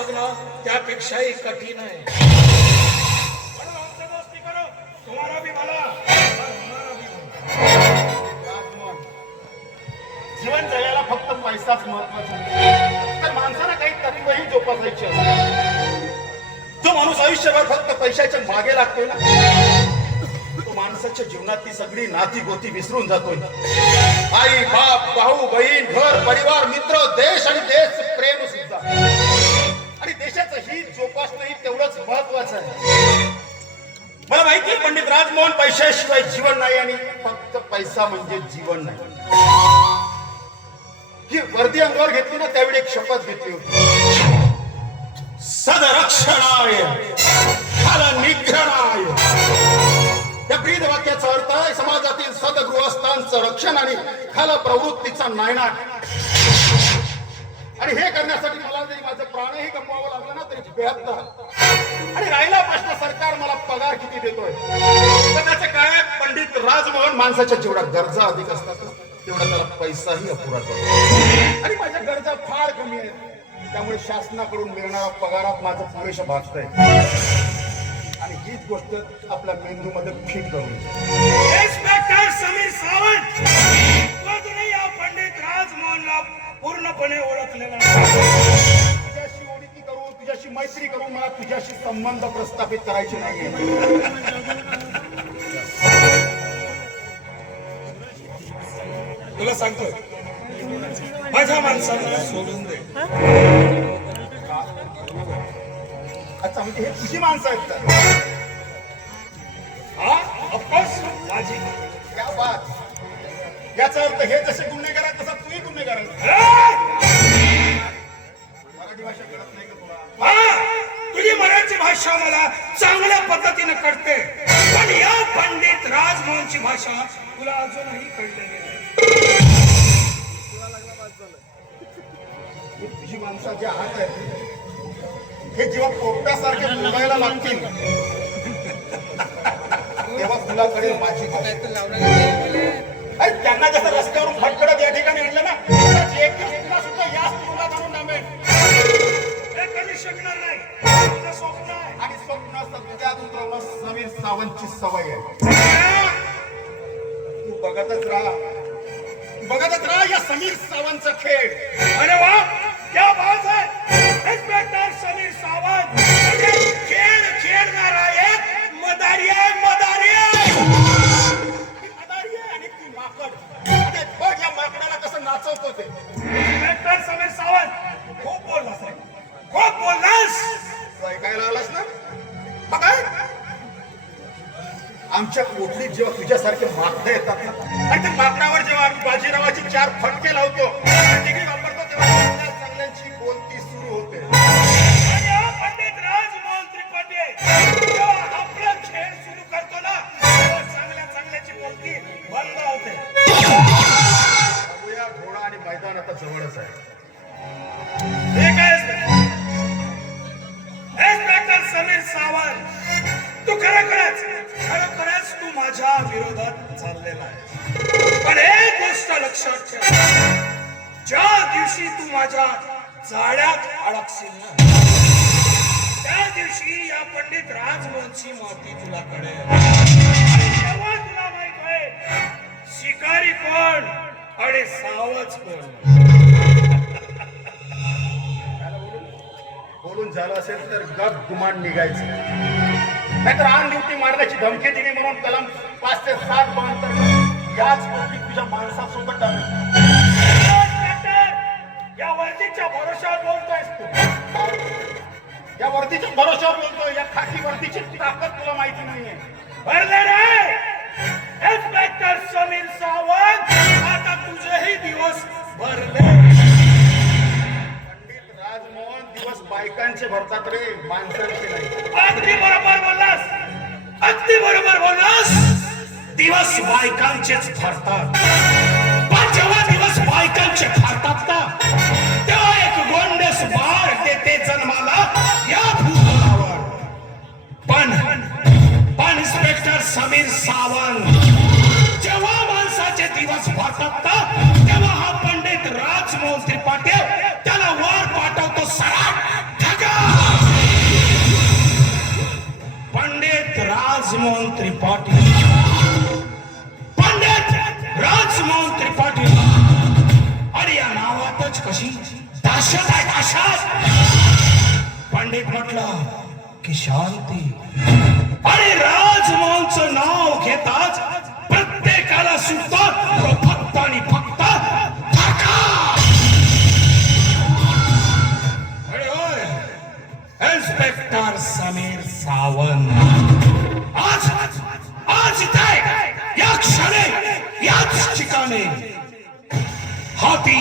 जगणं त्यापेक्षाही कठीण आहे. म्हणून हमसे दोस्ती करो तुम्हारा भी भला जीवन जगायला फक्त पैसाच महत्त्वाचा तर माणसाला काही तत्वही जोपासायची असतात जो माणूस आयुष्यभर फक्त पैशाच्या मागे लागतोय ना. तो माणसाच्या जीवनातली सगळी नाती गोती विसरून जातोय आई बाप भाऊ बहीण घर परिवार मित्र देश आणि देश प्रेम सुद्धा देशाचं हित जोपासणं ही तेवढंच महत्वाचं आहे. मला माहिती आहे पंडित राजमोहन पैशाशिवाय जीवन नाही आणि फक्त पैसा म्हणजे जीवन नाही. ही वर्दी अंगावर घेतली ना त्यावेळी एक शपथ घेतली होती. सदरक्षणाय निग्रणाय निग्रहणाय या ब्रीद वाक्याचा अर्थ आहे समाजातील सदगृहस्थांचं रक्षण आणि खाल प्रवृत्तीचा नायनाट. आणि हे करण्यासाठी मला जरी माझं प्राणही गमवावं लागलं ना तरी बेहत्तर आणि राहिला प्रश्न सरकार मला पगार किती देतोय? त्याचं काय पंडित राजमोहन माणसाच्या जेवढ्या गरजा अधिक असतात तेवढा त्याला पैसाही अपुरा करतो आणि माझ्या गरजा फार कमी आहेत. त्यामुळे शासनाकडून मिळणारा पगारात माझं पुरेशा भागतंय. आणि हीच गोष्ट आपल्या मेंदूमध्ये फिट करून. समीर सावंत. पूर्णपणे ओळखलेला नाही. तुझ्याशी ओळखी करू तुझ्याशी मैत्री करू मला तुझ्याशी संबंध प्रस्थापित करायचे नाहीये. तुला सांगतोय माझ्या माणसांना सोडून दे. अच्छा म्हणजे हे तुझी माणसं आहेत का? हा ऑफकोर्स माझी. क्या बात. याचा अर्थ हे जसे गुन्हेगार भाषा मला चांगल्या पद्धतीने कळते. पण या पंडित राजमोहनची भाषा तुला अजूनही कळलेली नाही. ही तुझी माणसं जे आहात हे जेव्हा पोपटासारखे बोलायला लागतील. तेव्हा तुला कळेल माझी त्यांना जसं रस्त्यावरून फटकडत या ठिकाणी आणलं ना तसंच एक दिवस सुद्धा याच तुला जाणून नामेल हे कधी शकणार नाही. तुझं स्वप्न आहे. आणि स्वप्न सत्यात उतरवणं समीर सावंतची सवय आहे. तू बघतच राहा. बघतच राहा या समीर सावंतचा खेळ. अरे वा क्या बात है इन्स्पेक्टर समीर सावंत. खेळ खेळणार आहे मदारी आहे मदारी आहे. ती आहे आणि ती माकड. अरे बघ या माकडाला कसं नाचवतो ते. इन्स्पेक्टर समीर सावंत खूप बोललास रे. खूप बोललास. ऐकायला आलास ना? काय आमच्या कोठलीत जेव्हा तुझ्यासारखे मागणं येतात ना आणि त्या माकडावर जेव्हा आम्ही बाजीरावाची चार फटके लावतो समीर सावंत. तू खरोखरच खरोखरच तू माझ्या विरोधात चाललेला आहे. पण एक गोष्ट लक्षात ठेव. ज्या दिवशी तू माझ्या जाळ्यात अडकशील ना त्या दिवशी या पंडित राजमोहनची माती तुला कळेल. तेव्हा तुला माहीत आहे शिकारी कोण आणि सावज कोण? बोलून झालं असेल तर गप गुमान निघायचं. नाहीतर आण ड्युटी मारण्याची धमकी दिली म्हणून कलम पाच ते सात बहात्तर याच गोष्टी तुझ्या माणसासोबत आम्ही या वर्दीच्या भरोशावर बोलतोयस तू. या वर्दीच्या भरोशावर बोलतोय. या खाकी वर्दीची ताकद तुला माहिती नाहीये. भरले रे! इन्स्पेक्टर समीर सावंत आता तुझेही दिवस भरले. बायकांचे रे माणसांचे नाही. अगदी बरोबर बोललास. अगदी बरोबर बोललास. दिवस बायकांचेच फारतात पण जेव्हा दिवस बायकांचे फारतात ना राजमोहन त्रिपाठी पंडित राजमोहन त्रिपाठी अरे या नावातच कशी दाशत आहे दाशत. पंडित म्हटलं की शांती. अरे राजमोहनचं नाव घेताच प्रत्येकाला सुटतात फक्त आणि फक्त इन्स्पेक्टर समीर सावंत. হাতি